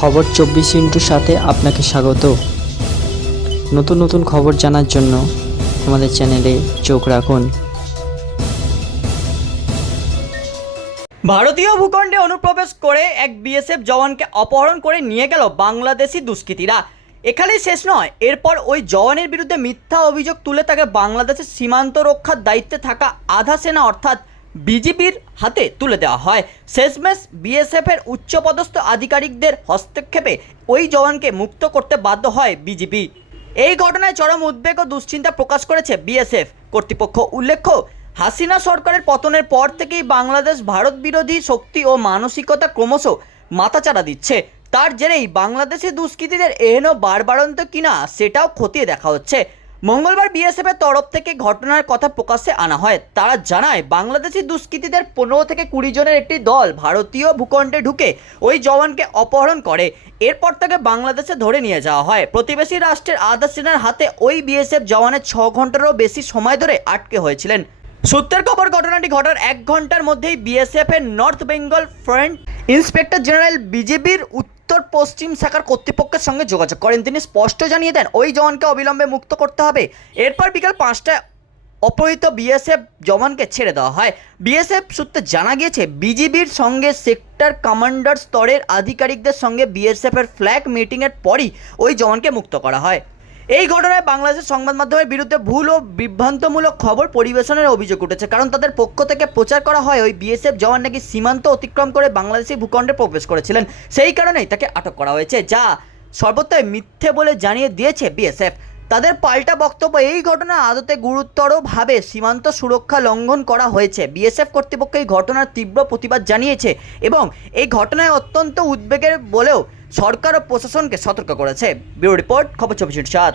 খবর চব্বিশ ইন্টুর সাথে আপনাকে স্বাগত। নতুন নতুন খবর জানার জন্য আমাদের চ্যানেলে চোখ রাখুন। ভারতীয় ভূখণ্ডে অনুপ্রবেশ করে এক বিএসএফ জওয়ানকে অপহরণ করে নিয়ে গেল বাংলাদেশি দুষ্কৃতীরা। এখানেই শেষ নয়, এরপর ওই জওয়ানের বিরুদ্ধে মিথ্যা অভিযোগ তুলে তাকে বাংলাদেশের সীমান্ত রক্ষার দায়িত্বে থাকা আধা সেনা, অর্থাৎ বিজিবির হাতে তুলে দেওয়া হয়। শেষমেশ বিএসএফের উচ্চপদস্থ আধিকারিকদের হস্তক্ষেপে ওই জওয়ানকে মুক্ত করতে বাধ্য হয় বিজিবি। এই ঘটনায় চরম উদ্বেগ ও দুশ্চিন্তা প্রকাশ করেছে বিএসএফ। কর্তৃপক্ষ উল্লেখ্য, হাসিনা সরকারের পতনের পর থেকেই বাংলাদেশ ভারত বিরোধী শক্তি ও মানসিকতা ক্রমশ মাথাচাড়া দিচ্ছে। তার জেরেই বাংলাদেশে দুষ্কৃতীদের এহেন বারবারন্ত কিনা সেটাও খতিয়ে দেখা হচ্ছে। মঙ্গলবার বিএসএফের তরফ থেকে ঘটনার কথা প্রকাশ্যে আনা হয়। তারা জানায়, বাংলাদেশি দুষ্কৃতীদের পনেরো থেকে কুড়ি জনের একটি দল ভারতীয় ভূখণ্ডে ঢুকে ওই জওয়ানকে অপহরণ করে। এরপর তাকে বাংলাদেশে ধরে নিয়ে যাওয়া হয়। প্রতিবেশী রাষ্ট্রের আধা সেনার হাতে ওই বিএসএফ জওয়ানের ছ ঘন্টারও বেশি সময় ধরে আটকে হয়েছিলেন। সূত্রের খবর, ঘটনাটি ঘটার এক ঘণ্টার মধ্যেই বিএসএফ এর north Bengal front inspector general বিজেপির পশ্চিম শাখার কর্তৃপক্ষের সঙ্গে যোগাযোগ করেন। তিনি স্পষ্ট জানিয়ে দেন, ওই জওয়ানকে অবিলম্বে মুক্ত করতে হবে। এরপর বিকাল পাঁচটায় অপহৃত বিএসএফ জওয়ানকে ছেড়ে দেওয়া হয়। বিএসএফ সূত্রে জানা গিয়েছে, বিজিবির সঙ্গে সেক্টর কমান্ডার স্তরের আধিকারিকদের সঙ্গে বিএসএফের ফ্ল্যাগ মিটিংয়ের পরই ওই জওয়ানকে মুক্ত করা হয়। এই ঘটনায় বাংলাদেশের সংবাদ মাধ্যমের বিরুদ্ধে ভুল ও বিভ্রান্তমূলক খবর পরিবেশনের অভিযোগ উঠেছে। কারণ তাদের পক্ষ থেকে প্রচার করা হয় ওই বিএসএফ জওয়ান নাকি সীমান্ত অতিক্রম করে বাংলাদেশি ভূখণ্ডে প্রবেশ করেছিলেন। সেই কারণেই তাকে আটক করা হয়েছে, যা সর্বত্রই মিথ্যে বলে জানিয়ে দিয়েছে বিএসএফ। তাদের পাল্টা বক্তব্য, এই ঘটনা আদতে গুরুতরভাবে সীমান্ত সুরক্ষা লঙ্ঘন করা হয়েছে। বিএসএফ কর্তৃপক্ষ এই ঘটনার তীব্র প্রতিবাদ জানিয়েছে এবং এই ঘটনায় অত্যন্ত উদ্বেগের বলেও সরকার ও প্রশাসনকে সতর্ক করেছে। ব্যুরো রিপোর্ট খবর চব্বিশ সাত।